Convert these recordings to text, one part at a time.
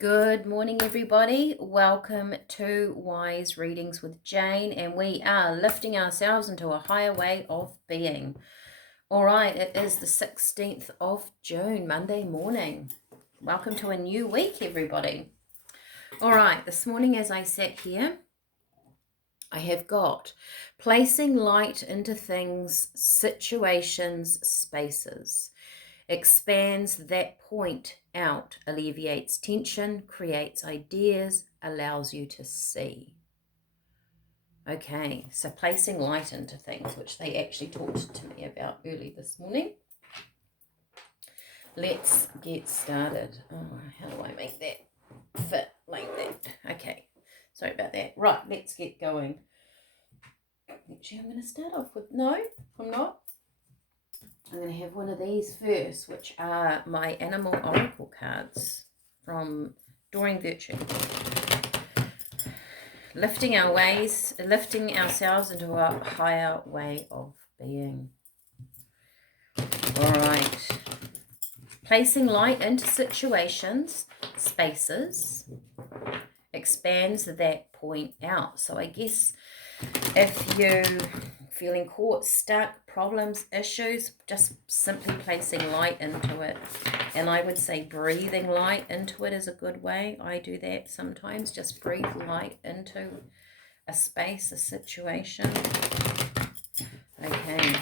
Good morning, everybody. Welcome to Wise Readings with Jane, and we are lifting ourselves into a higher way of being. All right, it is the 16th of June, Monday morning. Welcome to a new week, everybody. All right, this morning as I sat here, I have got placing light into things, situations, spaces. Expands that point out, alleviates tension, creates ideas, allows you to see. Okay, so placing light into things, which they actually talked to me about early this morning. Let's get started. Oh, how do I make that fit like that? Okay, sorry about that. Right, let's get going. Actually, I'm going to start off with, no, I'm not. I'm going to have one of these first, which are my Animal Oracle cards from Doreen Virtue. Lifting ourselves into a higher way of being. All right. Placing light into situations, spaces, expands that point out. So I guess if you're feeling caught, stuck, problems, issues, just simply placing light into it. And I would say breathing light into it is a good way. I do that sometimes, just breathe light into a space, a situation. Okay,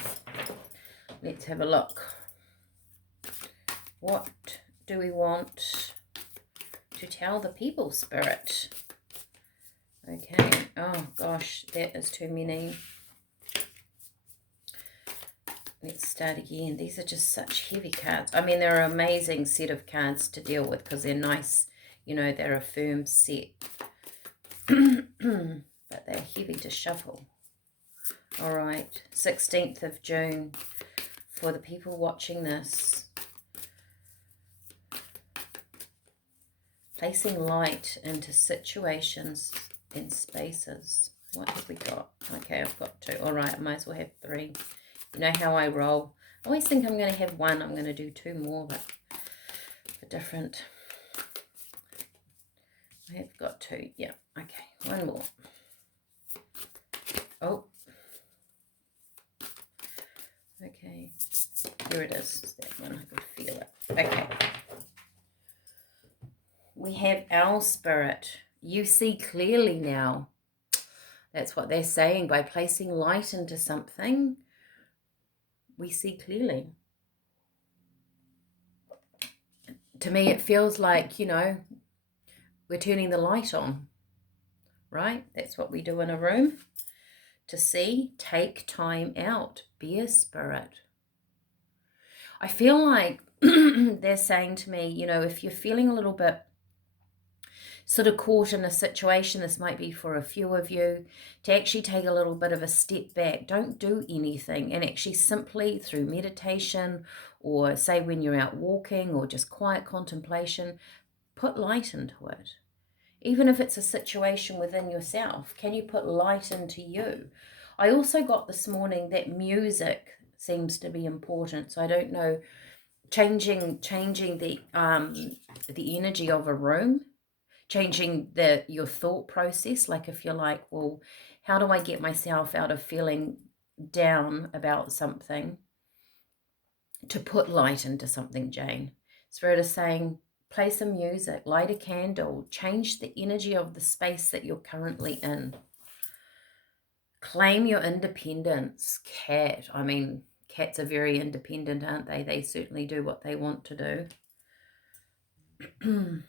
let's have a look. What do we want to tell the people, Spirit? Okay, oh gosh, that is too many. Let's start again. These are just such heavy cards. I mean, they're an amazing set of cards to deal with because they're nice. You know, they're a firm set. But they're heavy to shuffle. All right, 16th of June. For the people watching this. Placing light into situations and spaces. What have we got? Okay, I've got two. All right, I might as well have three. You know how I roll. I always think I'm going to have one. I'm going to do two more, but for different. I have got two. Yeah, okay. One more. Oh. Okay. Here it is. That one. I could feel it. Okay. We have our Spirit. You see clearly now. That's what they're saying. By placing light into something, we see clearly. To me, it feels like, you know, we're turning the light on, right? That's what we do in a room. To see, take time out, be a spirit. I feel like they're saying to me, you know, if you're feeling a little bit sort of caught in a situation, this might be for a few of you, to actually take a little bit of a step back. Don't do anything, and actually simply through meditation, or say when you're out walking, or just quiet contemplation, put light into it. Even if it's a situation within yourself, can you put light into you? I also got this morning that music seems to be important. So I don't know, changing the energy of a room, changing your thought process. Like if you're like, well, how do I get myself out of feeling down about something, to put light into something, Jane? Spirit is saying, play some music, light a candle, change the energy of the space that you're currently in. Claim your independence, cat. I mean, cats are very independent, aren't they? They certainly do what they want to do.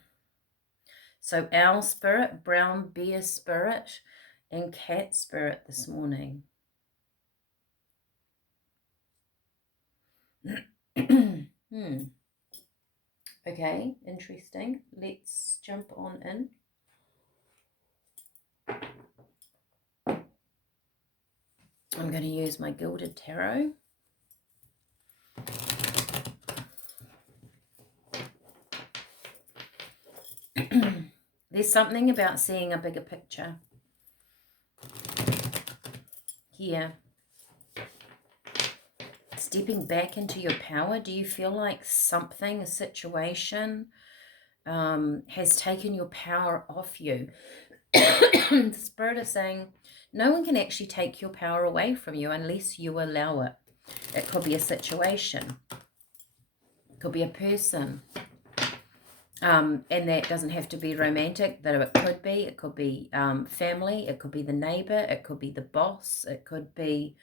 So owl spirit, brown bear spirit, and cat spirit this morning. Okay, interesting. Let's jump on in. I'm going to use my Gilded Tarot. There's something about seeing a bigger picture here. Stepping back into your power. Do you feel like something, a situation, has taken your power off you. The Spirit is saying, no one can actually take your power away from you unless you allow it. It could be a situation. It could be a person. And that doesn't have to be romantic, though it could be. It could be family. It could be the neighbor. It could be the boss. It could be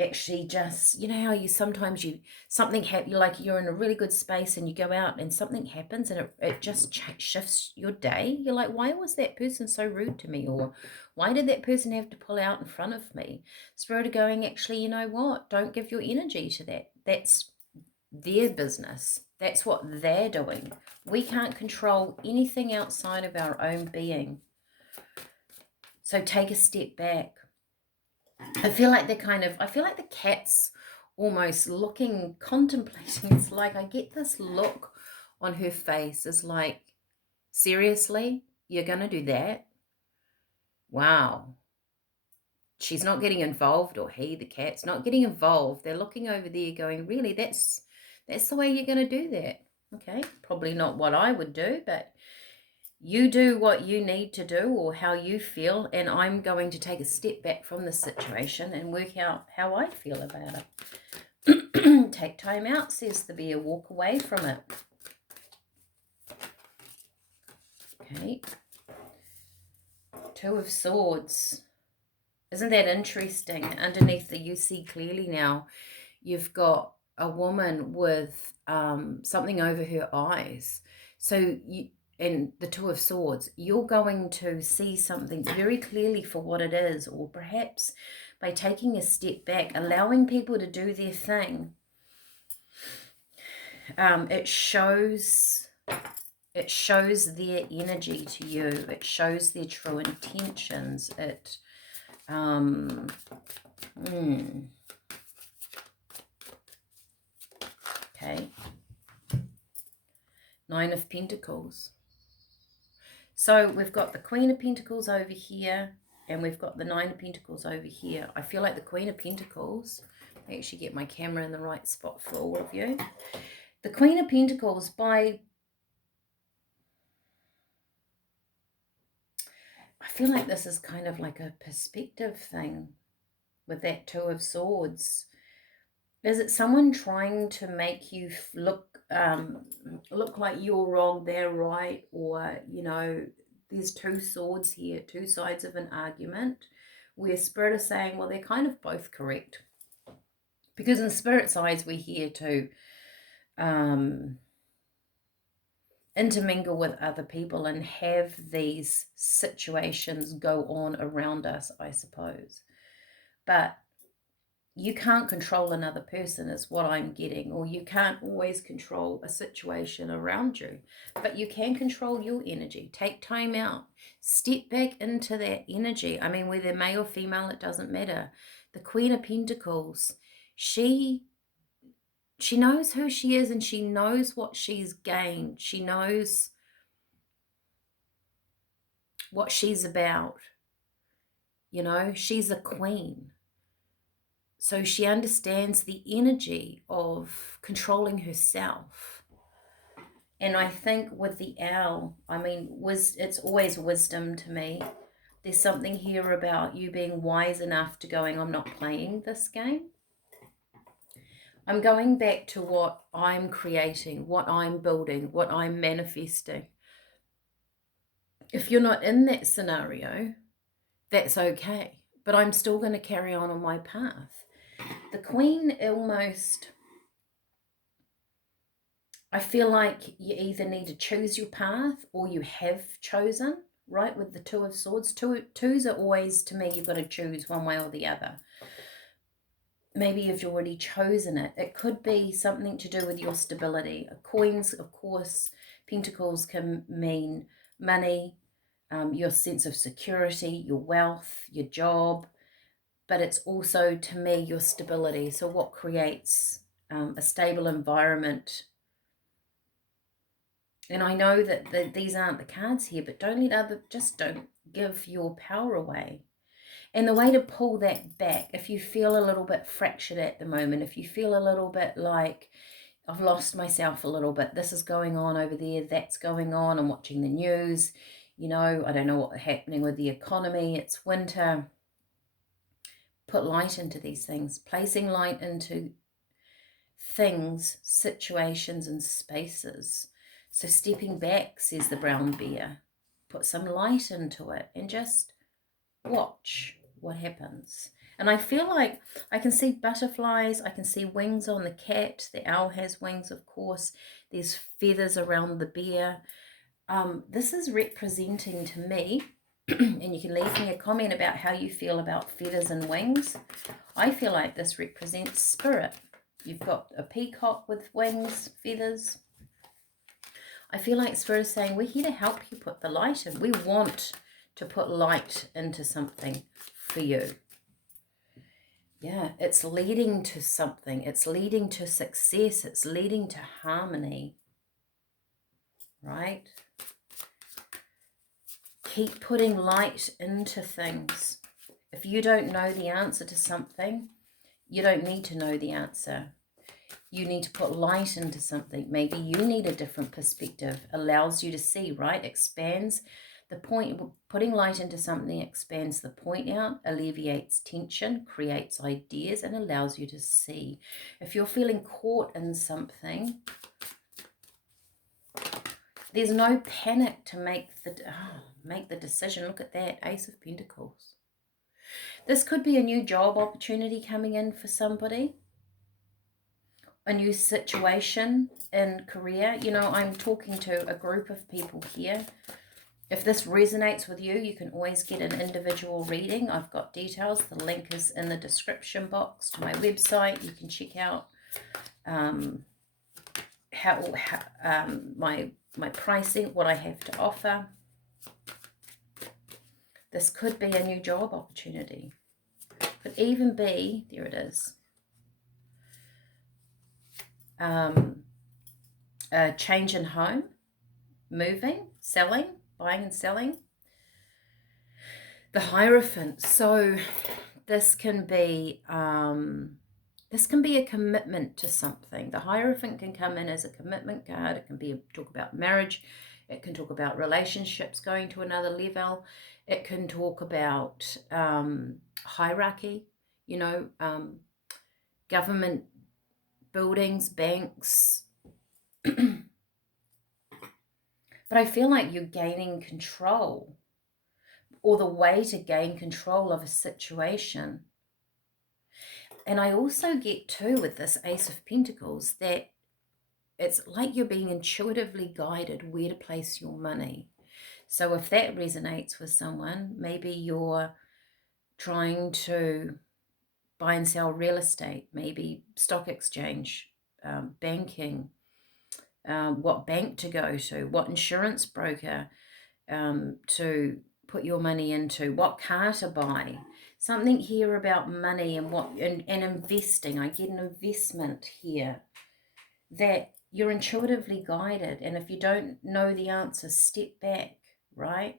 actually just, you know how you sometimes something happens, like you're in a really good space and you go out and something happens and it just shifts your day. You're like, why was that person so rude to me? Or why did that person have to pull out in front of me? Spirit are going, actually, you know what? Don't give your energy to that. That's their business. That's what they're doing. We can't control anything outside of our own being. So take a step back. I feel like I feel like the cat's almost looking, contemplating. It's like I get this look on her face. It's like, seriously, you're going to do that? Wow. She's not getting involved, or he, the cat's not getting involved. They're looking over there going, really, that's the way you're going to do that? Okay, probably not what I would do, but you do what you need to do or how you feel, and I'm going to take a step back from the situation and work out how I feel about it. Take time out, says the bear. Walk away from it. Okay. Two of Swords. Isn't that interesting? Underneath the you see clearly now, you've got a woman with something over her eyes. So and the Two of Swords, you're going to see something very clearly for what it is, or perhaps by taking a step back, allowing people to do their thing. It shows their energy to you. It shows their true intentions. It okay. Nine of Pentacles. So we've got the Queen of Pentacles over here, and we've got the Nine of Pentacles over here. I feel like the Queen of Pentacles, I actually get my camera in the right spot for all of you. The Queen of Pentacles, I feel like this is kind of like a perspective thing with that Two of Swords. Is it someone trying to make you look like you're wrong, they're right, or, you know, there's two swords here, two sides of an argument, where Spirit is saying, well, they're kind of both correct. Because in the Spirit sides, we're here to intermingle with other people and have these situations go on around us, I suppose. But you can't control another person is what I'm getting, or you can't always control a situation around you, but you can control your energy. Take time out, step back into that energy. I mean, whether male or female, it doesn't matter. The Queen of Pentacles, she knows who she is, and she knows what she's gained. She knows what she's about. You know, she's a queen. So she understands the energy of controlling herself. And I think with the owl, I mean, it's always wisdom to me. There's something here about you being wise enough to going, I'm not playing this game. I'm going back to what I'm creating, what I'm building, what I'm manifesting. If you're not in that scenario, that's okay. But I'm still going to carry on my path. The Queen almost, I feel like you either need to choose your path or you have chosen, right? With the Two of Swords. Twos are always, to me, you've got to choose one way or the other. Maybe you've already chosen it. It could be something to do with your stability. Coins, of course, Pentacles can mean money, your sense of security, your wealth, your job. But it's also, to me, your stability. So what creates a stable environment? And I know that these aren't the cards here, but just don't give your power away. And the way to pull that back, if you feel a little bit fractured at the moment, if you feel a little bit like, I've lost myself a little bit. This is going on over there. That's going on. I'm watching the news. You know, I don't know what's happening with the economy. It's winter. Put light into these things. Placing light into things, situations, and spaces. So stepping back, says the brown bear. Put some light into it and just watch what happens. And I feel like I can see butterflies, I can see wings on the cat. The owl has wings, of course. There's feathers around the bear. This is representing to me, and you can leave me a comment about how you feel about feathers and wings. I feel like this represents spirit. You've got a peacock with wings, feathers. I feel like spirit is saying, we're here to help you put the light in. We want to put light into something for you. Yeah, it's leading to something. It's leading to success. It's leading to harmony. Right? Keep putting light into things. If you don't know the answer to something, you don't need to know the answer. You need to put light into something. Maybe you need a different perspective. Allows you to see, right? Expands the point. Putting light into something expands the point out, alleviates tension, creates ideas, and allows you to see. If you're feeling caught in something, there's no panic to make the decision. Look at that, Ace of Pentacles. This could be a new job opportunity coming in for somebody. A new situation in career. You know, I'm talking to a group of people here. If this resonates with you, you can always get an individual reading. I've got details. The link is in the description box to my website. You can check out my pricing, what I have to offer. This could be a new job opportunity. Could even be, there it is, a change in home, moving, selling, buying and selling. The Hierophant. So this can be a commitment to something. The Hierophant can come in as a commitment card. It can be talk about marriage. It can talk about relationships going to another level. It can talk about hierarchy, you know, government buildings, banks. But I feel like you're gaining control, or the way to gain control of a situation. And I also get too with this Ace of Pentacles that it's like you're being intuitively guided where to place your money. So if that resonates with someone, maybe you're trying to buy and sell real estate, maybe stock exchange, banking, what bank to go to, what insurance broker to put your money into, what car to buy. Something here about money and investing. I get an investment here that you're intuitively guided. And if you don't know the answer, step back, right?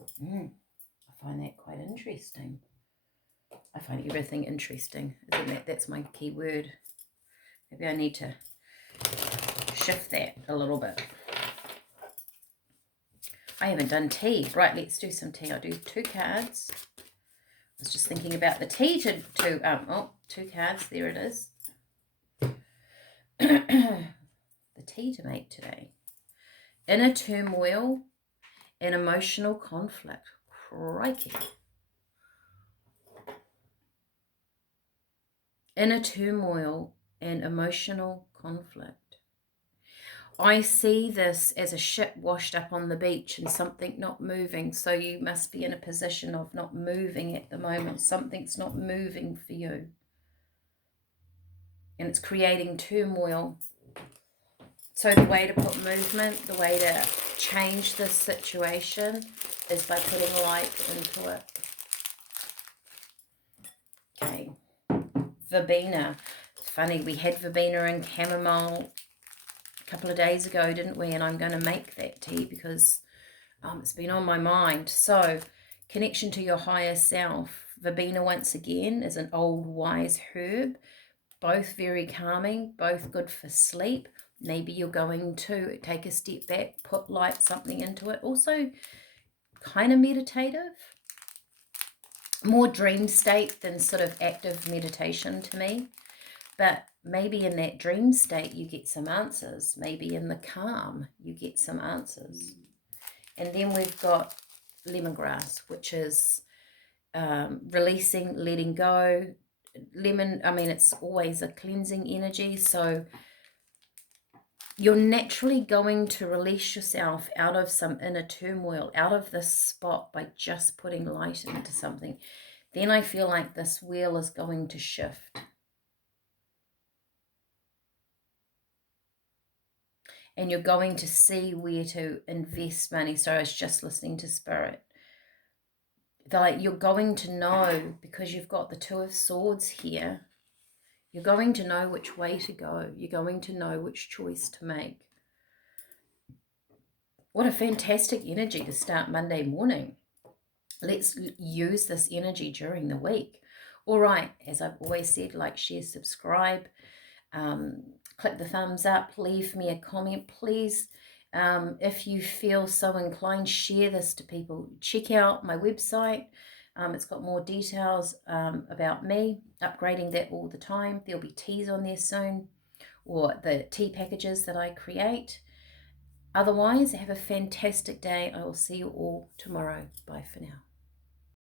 I find that quite interesting. I find everything interesting. That's my key word. Maybe I need to shift that a little bit. I haven't done tea. Right, let's do some tea. I'll do 2 cards. I was just thinking about the tea to 2 cards. There it is. The tea to make today. Inner turmoil and emotional conflict. Crikey. Inner turmoil and emotional conflict. I see this as a ship washed up on the beach and something not moving. So you must be in a position of not moving at the moment. Something's not moving for you. And it's creating turmoil. So the way to put movement, the way to change this situation is by putting light into it. Okay. Verbena. It's funny, we had verbena and chamomile a couple of days ago, didn't we? And I'm going to make that tea because it's been on my mind. So connection to your higher self, Verbena, once again, is an old wise herb. Both very calming, both good for sleep. Maybe you're going to take a step back, light something into it. Also kind of meditative. More dream state than sort of active meditation to me. But maybe in that dream state you get some answers. Maybe in the calm you get some answers. And then we've got lemongrass, which is releasing, letting go. Lemon, I mean, it's always a cleansing energy. So you're naturally going to release yourself out of some inner turmoil, out of this spot, by just putting light into something. Then I feel like this wheel is going to shift. And you're going to see where to invest money. So I was just listening to Spirit. That you're going to know, because you've got the Two of Swords here, you're going to know which way to go. You're going to know which choice to make. What a fantastic energy to start Monday morning. Let's use this energy during the week. All right, as I've always said, like, share, subscribe, click the thumbs up, leave me a comment, please. If you feel so inclined, share this to people. Check out my website. It's got more details about me, upgrading that all the time. There'll be teas on there soon, or the tea packages that I create. Otherwise, have a fantastic day. I will see you all tomorrow. Bye for now.